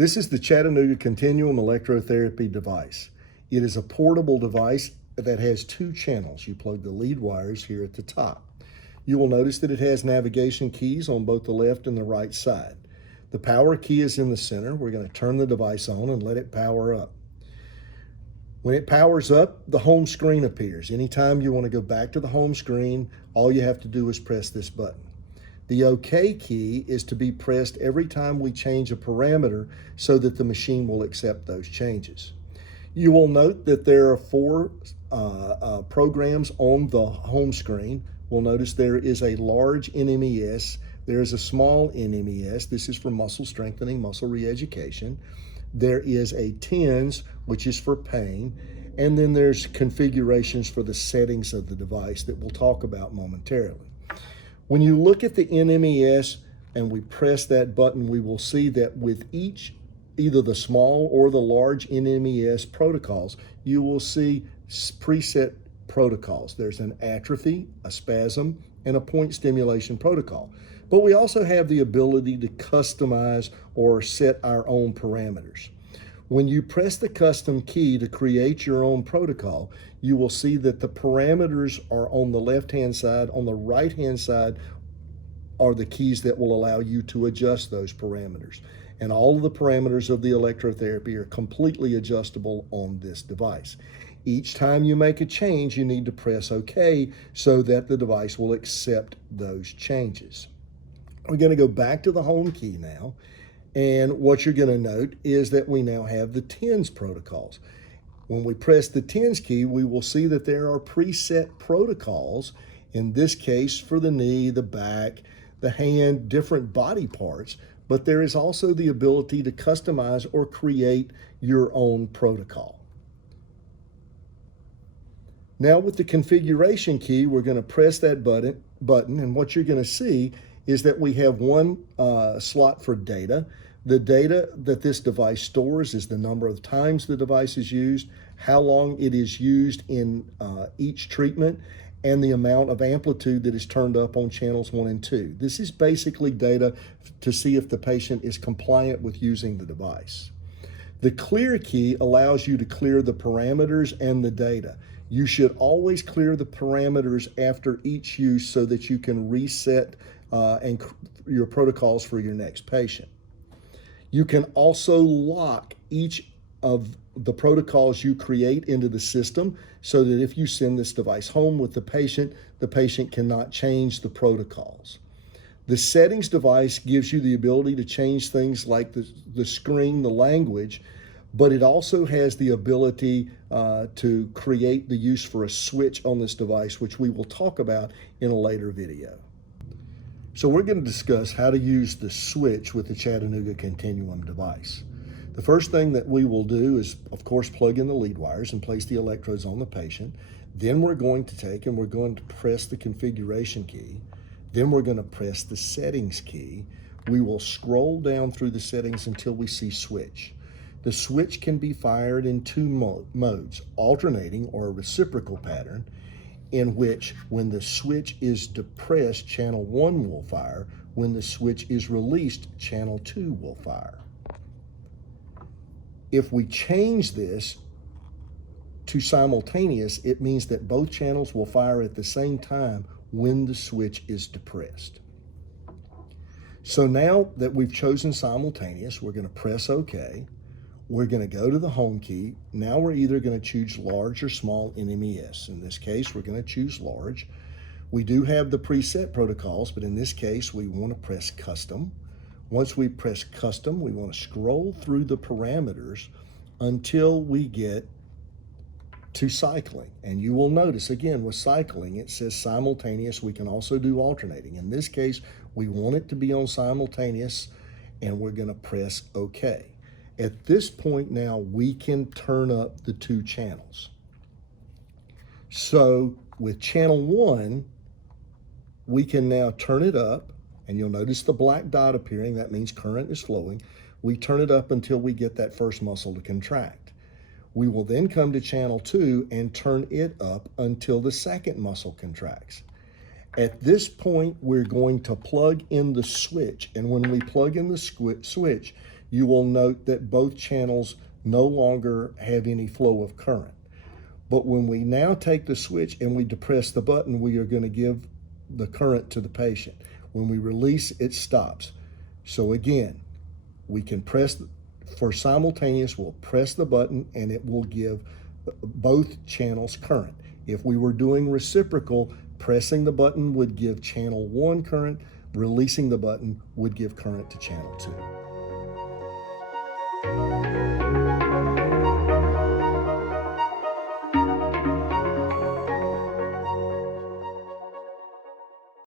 This is the Chattanooga Continuum electrotherapy device. It is a portable device that has two channels. You plug the lead wires here at the top. You will notice that it has navigation keys on both the left and the right side. The power key is in the center. We're going to turn the device on and let it power up. When it powers up, the home screen appears. Anytime you want to go back to the home screen, all you have to do is press this button. The OK key is to be pressed every time we change a parameter so that the machine will accept those changes. You will note that there are four programs on the home screen. We'll notice there is a large NMES, there is a small NMES. This is for muscle strengthening, muscle re-education. There is a TENS, which is for pain, and then there's configurations for the settings of the device that we'll talk about momentarily. When you look at the NMES and we press that button, we will see that with each, either the small or the large NMES protocols, you will see preset protocols. There's an atrophy, a spasm, and a point stimulation protocol. But we also have the ability to customize or set our own parameters. When you press the custom key to create your own protocol, you will see that the parameters are on the left-hand side. On the right-hand side are the keys that will allow you to adjust those parameters. And all of the parameters of the electrotherapy are completely adjustable on this device. Each time you make a change, you need to press OK so that the device will accept those changes. We're going to go back to the home key now. And what you're going to note is that we now have the TENS protocols. When we press the TENS key, we will see that there are preset protocols, in this case for the knee, the back, the hand, different body parts, but there is also the ability to customize or create your own protocol. Now with the configuration key, we're going to press that button, and what you're going to see is that we have one slot for data. The data that this device stores is the number of times the device is used, how long it is used in each treatment, and the amount of amplitude that is turned up on channels 1 and 2. This is basically data to see if the patient is compliant with using the device. The clear key allows you to clear the parameters and the data. You should always clear the parameters after each use so that you can reset your protocols for your next patient. You can also lock each of the protocols you create into the system so that if you send this device home with the patient cannot change the protocols. The settings device gives you the ability to change things like the screen, the language, but it also has the ability to create the use for a switch on this device, which we will talk about in a later video. So we're going to discuss how to use the switch with the Chattanooga Continuum device. The first thing that we will do is, of course, plug in the lead wires and place the electrodes on the patient. Then we're going to take and we're going to press the configuration key. Then we're going to press the settings key. We will scroll down through the settings until we see switch. The switch can be fired in two modes, alternating or a reciprocal pattern, in which when the switch is depressed, channel 1 will fire. When the switch is released, channel 2 will fire. If we change this to simultaneous, it means that both channels will fire at the same time when the switch is depressed. So now that we've chosen simultaneous, we're going to press OK. We're going to go to the home key. Now we're either going to choose large or small NMES. In this case, we're going to choose large. We do have the preset protocols, but in this case, we want to press custom. Once we press custom, we want to scroll through the parameters until we get to cycling. And you will notice, again, with cycling, it says simultaneous. We can also do alternating. In this case, we want it to be on simultaneous, and we're going to press OK. At this point now, we can turn up the two channels. So with channel 1, we can now turn it up, and you'll notice the black dot appearing. That means current is flowing. We turn it up until we get that first muscle to contract. We will then come to channel 2 and turn it up until the second muscle contracts. At this point, we're going to plug in the switch, and when we plug in the switch, you will note that both channels no longer have any flow of current. But when we now take the switch and we depress the button, we are going to give the current to the patient. When we release, it stops. So again, we can press, for simultaneous, we'll press the button and it will give both channels current. If we were doing reciprocal, pressing the button would give channel 1 current, releasing the button would give current to channel 2.